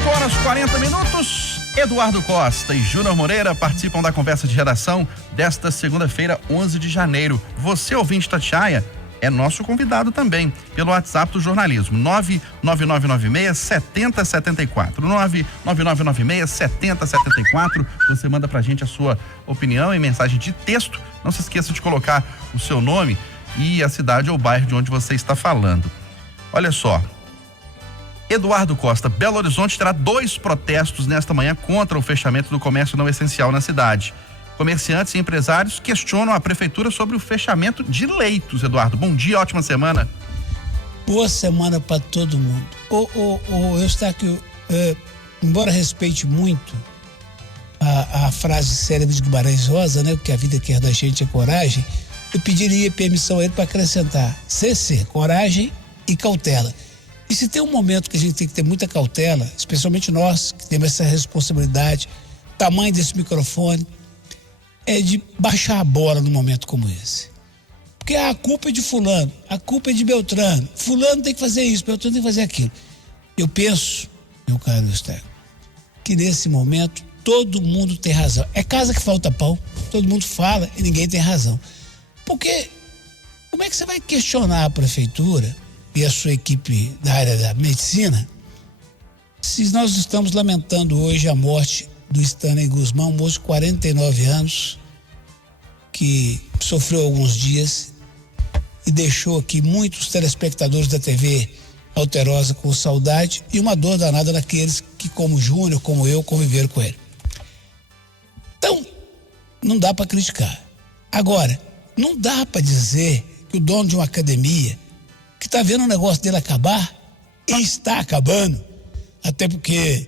8h40. Eduardo Costa e Júnior Moreira participam da conversa de redação desta segunda-feira, 11 de janeiro. Você, ouvinte Itatiaia, é nosso convidado também pelo WhatsApp do jornalismo, 99996-7074. 99996-7074. Você manda pra gente a sua opinião em mensagem de texto. Não se esqueça de colocar o seu nome e a cidade ou bairro de onde você está falando. Olha só, Eduardo Costa, Belo Horizonte terá 2 protestos nesta manhã contra o fechamento do comércio não essencial na cidade. Comerciantes e empresários questionam a prefeitura sobre o fechamento de leitos. Eduardo, bom dia, ótima semana. Boa semana para todo mundo. Eustáquio, embora respeite muito a frase célebre de Guimarães Rosa, né? O que a vida quer da gente é coragem, eu pediria permissão a ele para acrescentar CC, coragem e cautela. E se tem um momento que a gente tem que ter muita cautela, especialmente nós que temos essa responsabilidade, tamanho desse microfone, é de baixar a bola num momento como esse. Porque a culpa é de fulano, a culpa é de Beltrano, fulano tem que fazer isso, Beltrano tem que fazer aquilo. Eu penso, meu caro Eustáquio, que nesse momento todo mundo tem razão. É casa que falta pão, todo mundo fala e ninguém tem razão. Porque como é que você vai questionar a prefeitura e a sua equipe da área da medicina se nós estamos lamentando hoje a morte do Stanley Guzmán, um moço de 49 anos que sofreu alguns dias e deixou aqui muitos telespectadores da TV Alterosa com saudade e uma dor danada naqueles que, como o Júnior, como eu, conviveram com ele. Então, não dá para criticar. Agora, não dá para dizer que o dono de uma academia que está vendo o negócio dele acabar e está acabando, até porque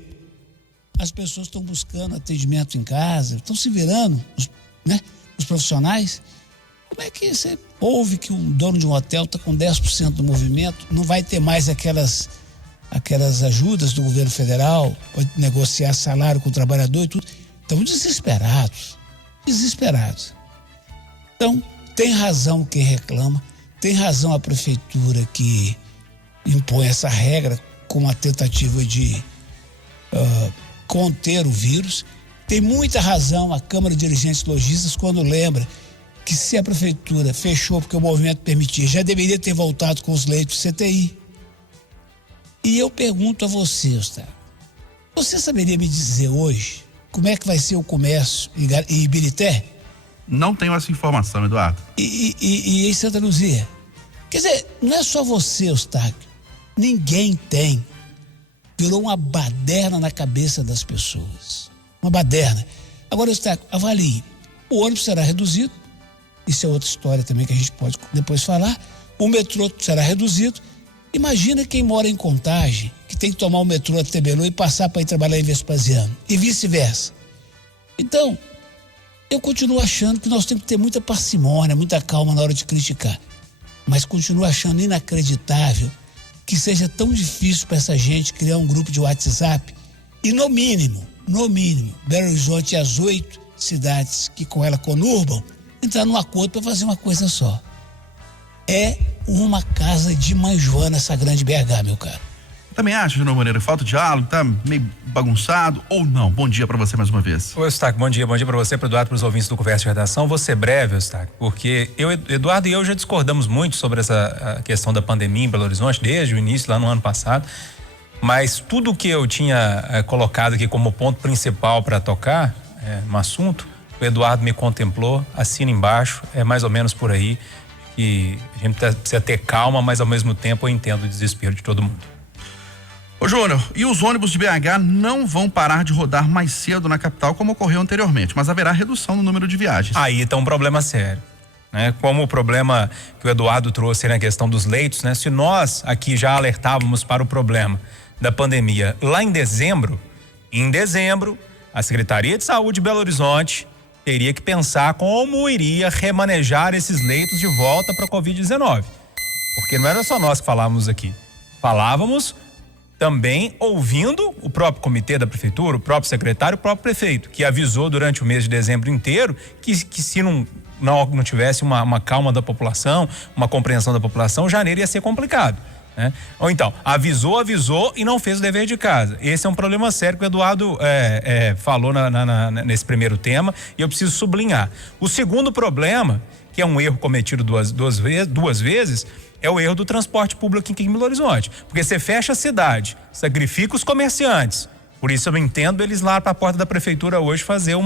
as pessoas estão buscando atendimento em casa, estão se virando, né? Os profissionais. Como é que você ouve que um dono de um hotel está com 10% do movimento, não vai ter mais aquelas ajudas do governo federal para negociar salário com o trabalhador e tudo? Estão desesperados. Então, tem razão quem reclama, tem razão a prefeitura que impõe essa regra com uma tentativa de conter o vírus. Tem muita razão a Câmara de Dirigentes Lojistas quando lembra que se a prefeitura fechou porque o movimento permitia, já deveria ter voltado com os leitos CTI. E eu pergunto a você, Eustáquio, você saberia me dizer hoje como é que vai ser o comércio em Ibirité? Não tenho essa informação, Eduardo. E em Santa Luzia? Quer dizer, não é só você, Eustáquio. Ninguém tem. Virou uma baderna na cabeça das pessoas. Uma baderna. Agora, Eustáquio, avalie. O ônibus será reduzido. Isso é outra história também que a gente pode depois falar. O metrô será reduzido. Imagina quem mora em Contagem, que tem que tomar o metrô até Belu e passar para ir trabalhar em Vespasiano. E vice-versa. Então, eu continuo achando que nós temos que ter muita parcimônia, muita calma na hora de criticar. Mas continuo achando inacreditável que seja tão difícil para essa gente criar um grupo de WhatsApp e no mínimo, Belo Horizonte e as 8 cidades que com ela conurbam, entrar num acordo para fazer uma coisa só. É uma casa de mãe Joana essa grande BH, meu caro. Eu também acho, Júnior Moreira, falta diálogo, tá meio bagunçado ou não? Bom dia para você mais uma vez. Ô, Eustáquio, bom dia para você, para o Eduardo, para os ouvintes do Conversa de Redação. Vou ser breve, Eustáquio, porque Eduardo e eu já discordamos muito sobre essa questão da pandemia em Belo Horizonte, desde o início, lá no ano passado, mas tudo que eu tinha colocado aqui como ponto principal para tocar no assunto, o Eduardo me contemplou, assina embaixo, é mais ou menos por aí, que a gente precisa ter calma, mas ao mesmo tempo eu entendo o desespero de todo mundo. Ô Júnior, e os ônibus de BH não vão parar de rodar mais cedo na capital como ocorreu anteriormente, mas haverá redução no número de viagens. Aí tá um problema sério, né? Como o problema que o Eduardo trouxe na questão dos leitos, né? Se nós aqui já alertávamos para o problema da pandemia lá em dezembro, a Secretaria de Saúde de Belo Horizonte teria que pensar como iria remanejar esses leitos de volta para a Covid-19. Porque não era só nós que falávamos aqui. Falávamos também ouvindo o próprio comitê da prefeitura, o próprio secretário, o próprio prefeito, que avisou durante o mês de dezembro inteiro que se não tivesse uma calma da população, uma compreensão da população, janeiro ia ser complicado. né? Ou então, avisou e não fez o dever de casa. Esse é um problema sério que o Eduardo falou nesse primeiro tema, e eu preciso sublinhar. O segundo problema, que é um erro cometido duas vezes, é o erro do transporte público aqui em Belo Horizonte. Porque você fecha a cidade, sacrifica os comerciantes. Por isso eu entendo eles lá para a porta da prefeitura hoje fazer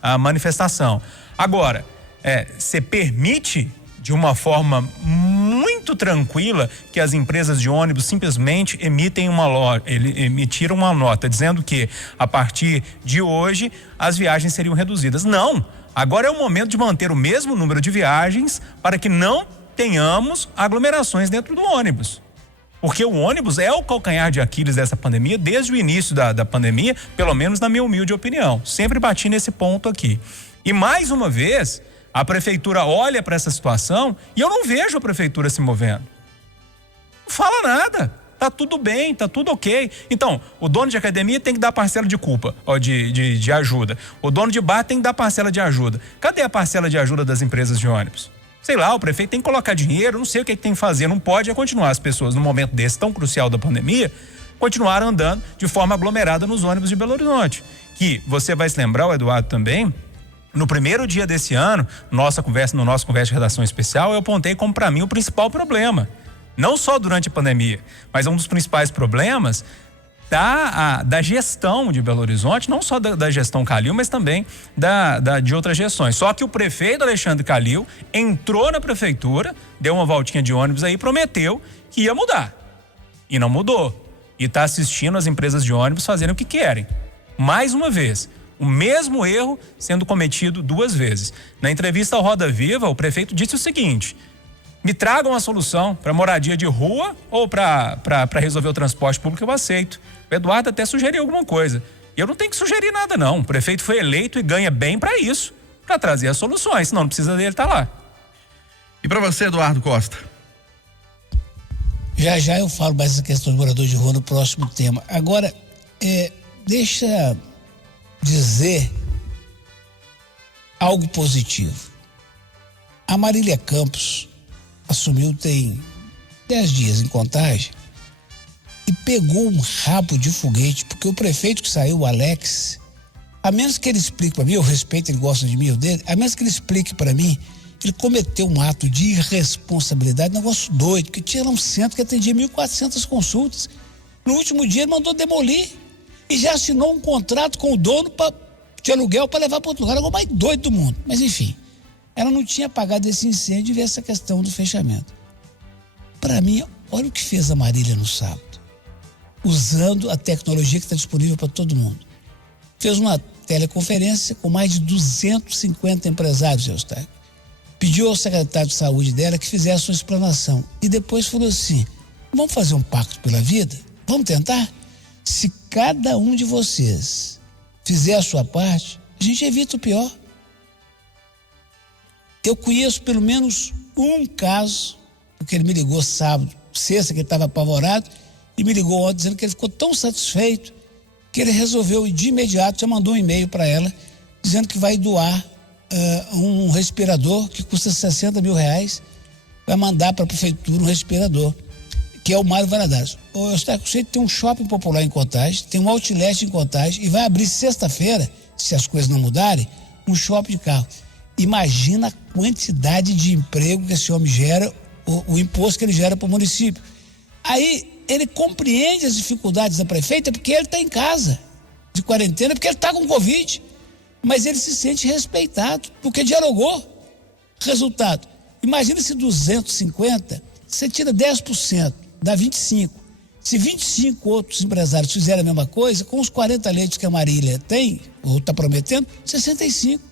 a manifestação. Agora, você permite de uma forma muito tranquila que as empresas de ônibus simplesmente emitiram uma nota dizendo que a partir de hoje as viagens seriam reduzidas. Não! Agora é o momento de manter o mesmo número de viagens para que não tenhamos aglomerações dentro do ônibus. Porque o ônibus é o calcanhar de Aquiles dessa pandemia, desde o início da pandemia, pelo menos na minha humilde opinião. Sempre bati nesse ponto aqui. E mais uma vez, a prefeitura olha para essa situação e eu não vejo a prefeitura se movendo. Não fala nada. Tá tudo bem, tá tudo ok. Então, o dono de academia tem que dar parcela de culpa, ou de ajuda. O dono de bar tem que dar parcela de ajuda. Cadê a parcela de ajuda das empresas de ônibus? Sei lá, o prefeito tem que colocar dinheiro, não sei o que tem que fazer. Não pode continuar as pessoas, num momento desse tão crucial da pandemia, continuar andando de forma aglomerada nos ônibus de Belo Horizonte. Que você vai se lembrar, o Eduardo também, no primeiro dia desse ano, no nosso conversa de redação especial, eu apontei como para mim o principal problema. Não só durante a pandemia, mas um dos principais problemas da gestão de Belo Horizonte, não só da gestão Calil, mas também de outras gestões. Só que o prefeito Alexandre Calil entrou na prefeitura, deu uma voltinha de ônibus aí, prometeu que ia mudar. E não mudou. E está assistindo as empresas de ônibus fazendo o que querem. Mais uma vez, o mesmo erro sendo cometido 2 vezes. Na entrevista ao Roda Viva, o prefeito disse o seguinte: me tragam uma solução para moradia de rua ou para resolver o transporte público, eu aceito. O Eduardo até sugeriu alguma coisa. Eu não tenho que sugerir nada, não. O prefeito foi eleito e ganha bem para isso, para trazer as soluções, senão não precisa dele estar lá. E para você, Eduardo Costa? Já eu falo mais essa questão do morador de rua no próximo tema. Agora, deixa dizer algo positivo. A Marília Campos assumiu tem 10 dias em Contagem e pegou um rabo de foguete, porque o prefeito que saiu, o Alex, a menos que ele explique para mim, eu respeito, ele gosta de mim, eu dele, a menos que ele explique para mim, ele cometeu um ato de irresponsabilidade, negócio doido, porque tinha um centro que atendia 1.400 consultas. No último dia ele mandou demolir e já assinou um contrato com o dono de aluguel para levar para outro lugar, algo mais doido do mundo. Mas enfim, ela não tinha apagado esse incêndio e veio essa questão do fechamento. Para mim, olha o que fez a Marília no sábado, usando a tecnologia que está disponível para todo mundo. Fez uma teleconferência com mais de 250 empresários, Eustáquio. Pediu ao secretário de saúde dela que fizesse uma explanação. E depois falou assim: vamos fazer um pacto pela vida? Vamos tentar? Se cada um de vocês fizer a sua parte, a gente evita o pior. Eu conheço pelo menos um caso, porque ele me ligou sábado, sexta, que ele estava apavorado, e me ligou ontem dizendo que ele ficou tão satisfeito que ele resolveu de imediato, já mandou um e-mail para ela, dizendo que vai doar um respirador que custa R$60 mil, vai mandar para a prefeitura um respirador, que é o Mário Valadares. O Eustáquio tem um shopping popular em Contagem, tem um outlet em Contagem e vai abrir sexta-feira, se as coisas não mudarem, um shopping de carro. Imagina a quantidade de emprego que esse homem gera, o imposto que ele gera para o município. Aí ele compreende as dificuldades da prefeita porque ele está em casa de quarentena, porque ele está com Covid, mas ele se sente respeitado porque dialogou. Resultado, imagina se 250, você tira 10%, dá 25. Se 25 outros empresários fizerem a mesma coisa, com os 40 leitos que a Marília tem, ou está prometendo, 65.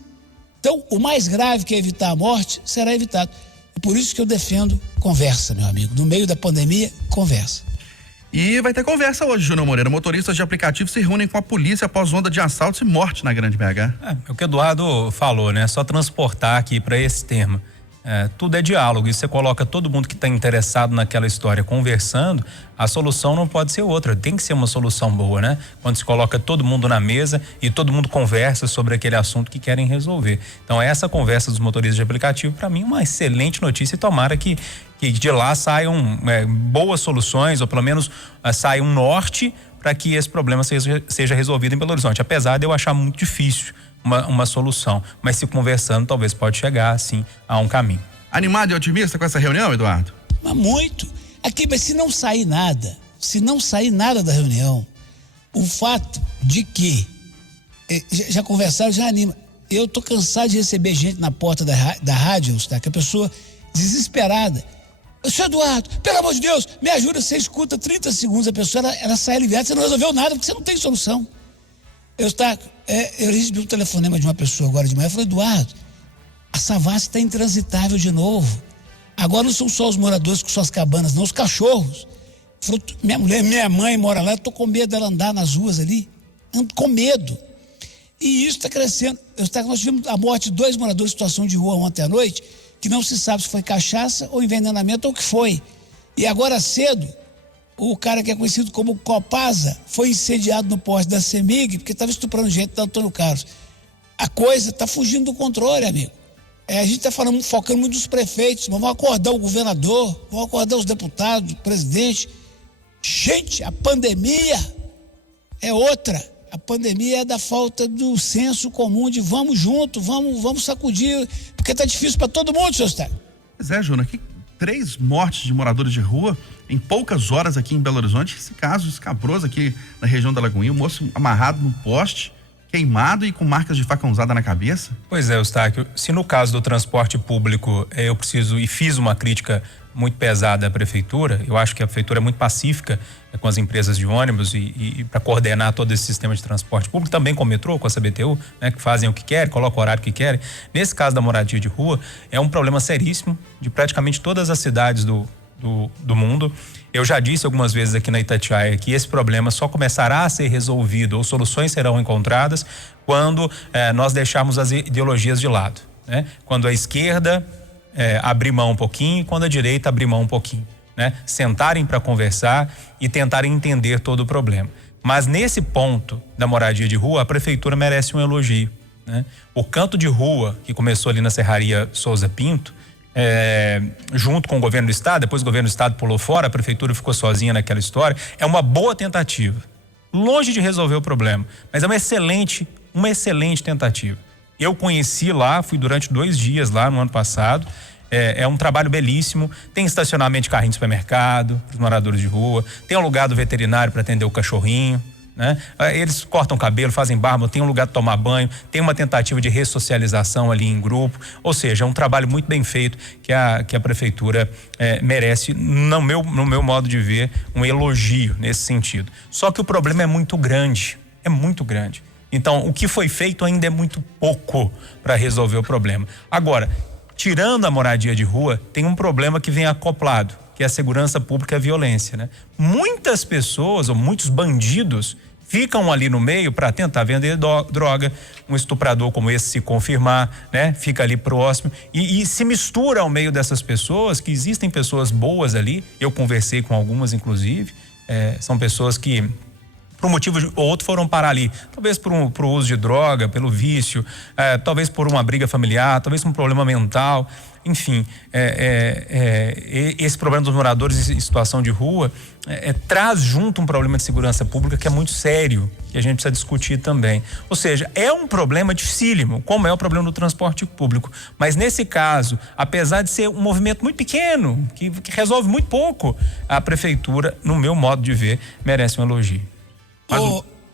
Então, o mais grave, que é evitar a morte, será evitado. E por isso que eu defendo conversa, meu amigo. No meio da pandemia, conversa. E vai ter conversa hoje, Júnior Moreira. Motoristas de aplicativo se reúnem com a polícia após onda de assaltos e morte na Grande BH. É o que o Eduardo falou, né? Só transportar aqui para esse tema. Tudo é diálogo, e você coloca todo mundo que está interessado naquela história conversando, a solução não pode ser outra, tem que ser uma solução boa, né? Quando se coloca todo mundo na mesa e todo mundo conversa sobre aquele assunto que querem resolver. Então essa conversa dos motoristas de aplicativo, para mim, é uma excelente notícia, e tomara que que de lá saiam boas soluções, ou pelo menos saia um norte para que esse problema seja resolvido em Belo Horizonte. Apesar de eu achar muito difícil uma solução, mas se conversando talvez pode chegar assim a um caminho. Animado e otimista com essa reunião, Eduardo? Mas muito. Aqui, mas se não sair nada da reunião, o fato de que já conversaram, já anima. Eu tô cansado de receber gente na porta da rádio, tá? Que a pessoa desesperada. Seu Eduardo, pelo amor de Deus, me ajuda. Você escuta 30 segundos, a pessoa ela sai aliviada, você não resolveu nada, porque você não tem solução. Eu recebi um telefonema de uma pessoa agora de manhã, eu falei, Eduardo, a Savassi está intransitável de novo. Agora não são só os moradores com suas cabanas, não, os cachorros. Falei, minha mãe mora lá, eu tô com medo dela andar nas ruas ali, ando com medo. E isso está crescendo. Nós tivemos a morte de 2 moradores em situação de rua ontem à noite, que não se sabe se foi cachaça ou envenenamento ou o que foi. E agora cedo, o cara que é conhecido como Copasa foi incendiado no poste da CEMIG porque estava estuprando gente da Antônio Carlos. A coisa está fugindo do controle, amigo. A gente está focando muito nos prefeitos, mas vamos acordar o governador, vamos acordar os deputados, o presidente. Gente, a pandemia é outra. A pandemia é da falta do senso comum de vamos junto, vamos sacudir, porque está difícil para todo mundo, seu Estado. Pois é, Júnior, aqui 3 mortes de moradores de rua em poucas horas aqui em Belo Horizonte. Esse caso escabroso aqui na região da Lagoinha, o moço amarrado no poste, queimado e com marcas de faca usada na cabeça. Pois é, Eustáquio, se no caso do transporte público eu preciso e fiz uma crítica muito pesada à prefeitura, eu acho que a prefeitura é muito pacífica com as empresas de ônibus e para coordenar todo esse sistema de transporte público, também com o metrô, com a CBTU, né, que fazem o que querem, colocam o horário que querem. Nesse caso da moradia de rua, é um problema seríssimo de praticamente todas as cidades do mundo. Eu já disse algumas vezes aqui na Itatiaia que esse problema só começará a ser resolvido ou soluções serão encontradas quando nós deixarmos as ideologias de lado, né? Quando a esquerda abrir mão um pouquinho e quando a direita abrir mão um pouquinho, né? Sentarem para conversar e tentarem entender todo o problema. Mas nesse ponto da moradia de rua, a prefeitura merece um elogio, né? O canto de rua que começou ali na Serraria Souza Pinto, junto com o governo do estado, depois o governo do estado pulou fora, a prefeitura ficou sozinha naquela história, é uma boa tentativa, longe de resolver o problema, mas é uma excelente tentativa. Eu conheci lá, fui durante 2 dias lá no ano passado, é um trabalho belíssimo, tem estacionamento de carrinho de supermercado para os moradores de rua, tem um lugar do veterinário para atender o cachorrinho, né? Eles cortam cabelo, fazem barba, tem um lugar de tomar banho, tem uma tentativa de ressocialização ali em grupo, ou seja, é um trabalho muito bem feito que a prefeitura merece, no meu modo de ver, um elogio nesse sentido. Só que o problema é muito grande. Então, o que foi feito ainda é muito pouco para resolver o problema. Agora, tirando a moradia de rua, tem um problema que vem acoplado, que é a segurança pública e a violência, né? Muitas pessoas ou muitos bandidos ficam ali no meio para tentar vender droga, um estuprador como esse se confirmar, né? Fica ali próximo e se mistura ao meio dessas pessoas, que existem pessoas boas ali, eu conversei com algumas inclusive, são pessoas que por um motivo ou outro foram parar ali, talvez por uso de droga, pelo vício, talvez por uma briga familiar, talvez por um problema mental, enfim, esse problema dos moradores em situação de rua traz junto um problema de segurança pública que é muito sério, que a gente precisa discutir também. Ou seja, é um problema dificílimo, como é o problema do transporte público, mas nesse caso, apesar de ser um movimento muito pequeno, que resolve muito pouco, a prefeitura, no meu modo de ver, merece um elogio.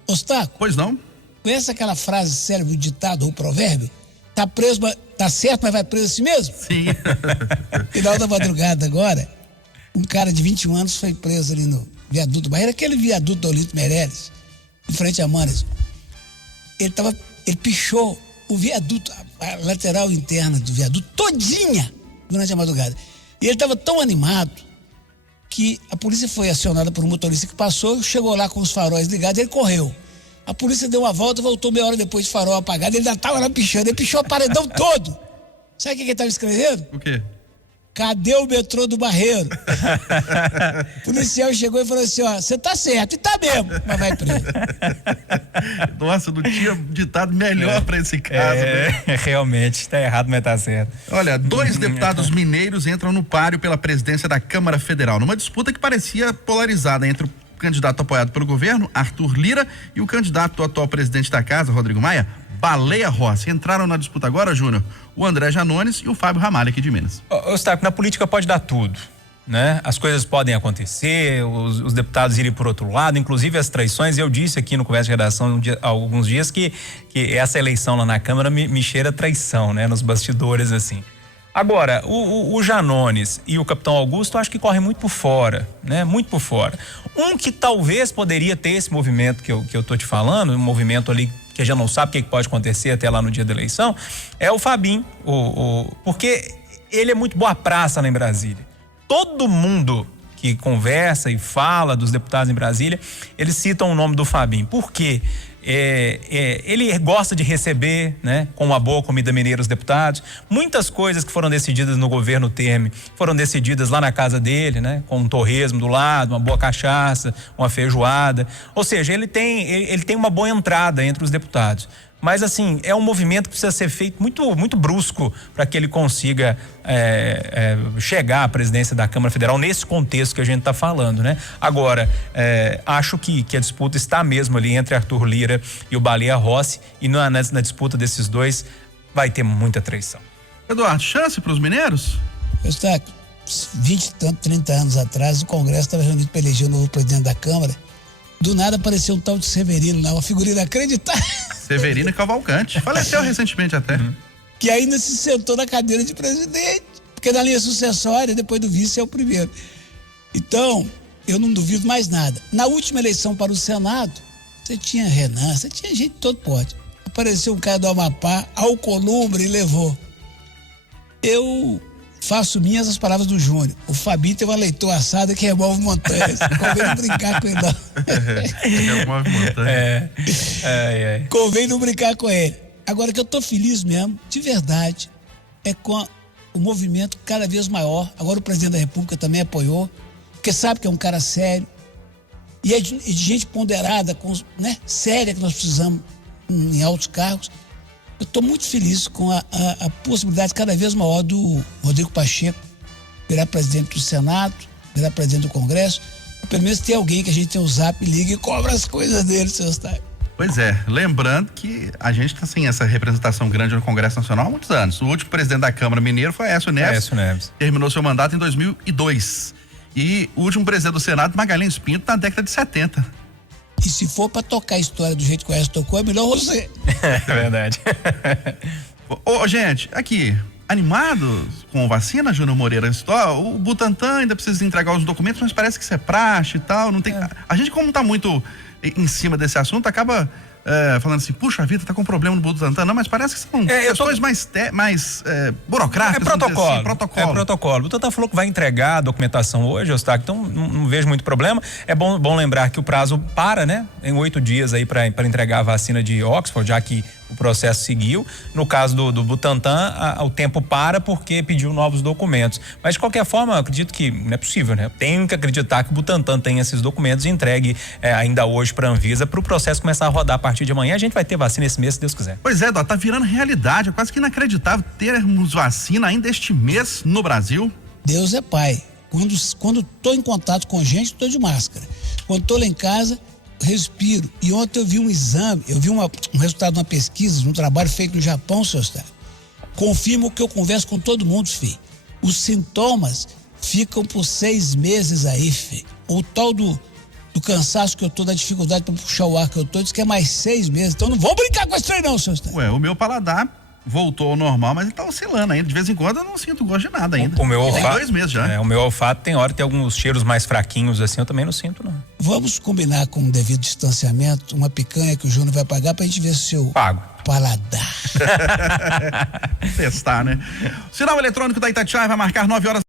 Ostaco, Pois não? conhece aquela frase célebre, ditado ou provérbio? Tá preso, tá certo, mas vai preso assim mesmo? Sim. Final da madrugada agora, um cara de 21 anos foi preso ali no viaduto Barreira, aquele viaduto do Olito Meirelles, em frente a Manes. Ele pichou o viaduto, a lateral interna do viaduto todinha durante a madrugada. E ele estava tão animado que a polícia foi acionada por um motorista que passou, chegou lá com os faróis ligados, ele correu. A polícia deu uma volta, voltou meia hora depois de farol apagado, ele ainda estava lá pichando, ele pichou o paredão todo. Sabe o que ele estava escrevendo? O quê? cadê o metrô do Barreiro? O policial chegou e falou assim, ó, você tá certo, e tá mesmo, mas vai preso. Nossa, não tinha ditado melhor pra esse caso. Né? Realmente, tá errado, mas tá certo. Olha, 2 deputados mineiros entram no páreo pela presidência da Câmara Federal, numa disputa que parecia polarizada entre o candidato apoiado pelo governo, Arthur Lira, e o candidato atual presidente da casa, Rodrigo Maia, Baleia Rossi. Entraram na disputa agora, Júnior, o André Janones e o Fábio Ramalho aqui de Minas. Eustáquio, na política pode dar tudo, né? As coisas podem acontecer, os deputados irem por outro lado, inclusive as traições. Eu disse aqui no Conversa de Redação há alguns dias que essa eleição lá na Câmara me cheira traição, né? Nos bastidores, assim. Agora, o Janones e o Capitão Augusto, eu acho que correm muito por fora, né? Muito por fora. Um que talvez poderia ter esse movimento que eu tô te falando, um movimento ali que a gente não sabe o que pode acontecer até lá no dia da eleição, é o Fabinho, porque ele é muito boa praça lá em Brasília. Todo mundo que conversa e fala dos deputados em Brasília, eles citam o nome do Fabinho. Por quê? Ele gosta de receber, né, com uma boa comida mineira os deputados. Muitas coisas que foram decididas no governo Temer foram decididas lá na casa dele, né, com um torresmo do lado, uma boa cachaça, uma feijoada. Ou seja, ele tem uma boa entrada entre os deputados. Mas, assim, é um movimento que precisa ser feito muito, muito brusco para que ele consiga chegar à presidência da Câmara Federal nesse contexto que a gente está falando, né? Agora, acho que a disputa está mesmo ali entre Arthur Lira e o Baleia Rossi, e na disputa desses dois vai ter muita traição. Eduardo, chance para os mineiros? Eustáquio, 20, 30 anos atrás, o Congresso estava reunido para eleger o novo presidente da Câmara. Do nada apareceu um tal de Severino lá, uma figura inacreditável. Severino Cavalcante. Faleceu recentemente até. Que ainda se sentou na cadeira de presidente, porque na linha sucessória, depois do vice, é o primeiro. Então, eu não duvido mais nada. Na última eleição para o Senado, você tinha Renan, você tinha gente de todo porte. Apareceu um cara do Amapá, Alcolumbre, e levou. Eu faço minhas as palavras do Júnior. O Fabinho tem uma leitura assada que remove montanhas. Convém não brincar com ele, não. Remove montanhas. Convém não brincar com ele. Agora, que eu tô feliz mesmo, de verdade, é com o movimento cada vez maior. Agora o presidente da República também apoiou, porque sabe que é um cara sério. E é de gente ponderada, né, séria, que nós precisamos em altos cargos. Eu estou muito feliz com a possibilidade cada vez maior do Rodrigo Pacheco virar presidente do Senado, virar presidente do Congresso. Pelo menos tem alguém que a gente tem o zap, liga e cobra as coisas dele, seu Eustáquio. Pois é, lembrando que a gente está sem essa representação grande no Congresso Nacional há muitos anos. O último presidente da Câmara Mineiro foi Aécio Neves. Terminou seu mandato em 2002. E o último presidente do Senado, Magalhães Pinto, na década de 70. E se for pra tocar a história do jeito que o Aécio tocou, é melhor você. É verdade. Ô, gente, aqui, animado com vacina, Júnior Moreira? O Butantan ainda precisa entregar os documentos, mas parece que isso é praxe e tal. Não tem... A gente, como tá muito em cima desse assunto, acaba falando assim, puxa vida, tá com problema no Butantan. Não, mas parece que são questões mais burocráticas. É protocolo. Assim, protocolo. É protocolo. O Butantan falou que vai entregar a documentação hoje, Eustáquio, então não vejo muito problema. É bom lembrar que o prazo para, né? Em 8 dias aí para entregar a vacina de Oxford, já que o processo seguiu. No caso do Butantan, o tempo para porque pediu novos documentos. Mas, de qualquer forma, eu acredito que não é possível, né? Tenho que acreditar que o Butantan tem esses documentos e entregue ainda hoje para a Anvisa, para o processo começar a rodar a partir de amanhã. A gente vai ter vacina esse mês, se Deus quiser. Pois é, Dó, tá virando realidade. É quase que inacreditável termos vacina ainda este mês no Brasil. Deus é pai. Quando tô em contato com gente, tô de máscara. Quando tô lá em casa, respiro. E ontem eu vi um exame, eu vi um resultado de uma pesquisa, de um trabalho feito no Japão, seu Eustáquio. Confirma o que eu converso com todo mundo, filho. Os sintomas ficam por 6 meses aí, filho. O tal do cansaço que eu tô, da dificuldade para puxar o ar que eu tô, diz que é mais 6 meses. Então não vão brincar com isso aí não, seu Eustáquio. O meu paladar voltou ao normal, mas ele tá oscilando ainda. De vez em quando eu não sinto gosto de nada ainda. O meu olfato, tem 2 meses já. O meu olfato tem hora de ter alguns cheiros mais fraquinhos assim, eu também não sinto, não. Vamos combinar com o devido distanciamento, uma picanha que o Júnior vai pagar pra gente ver se o seu paladar. Testar, né? O sinal eletrônico da Itatiaia vai marcar 9 horas.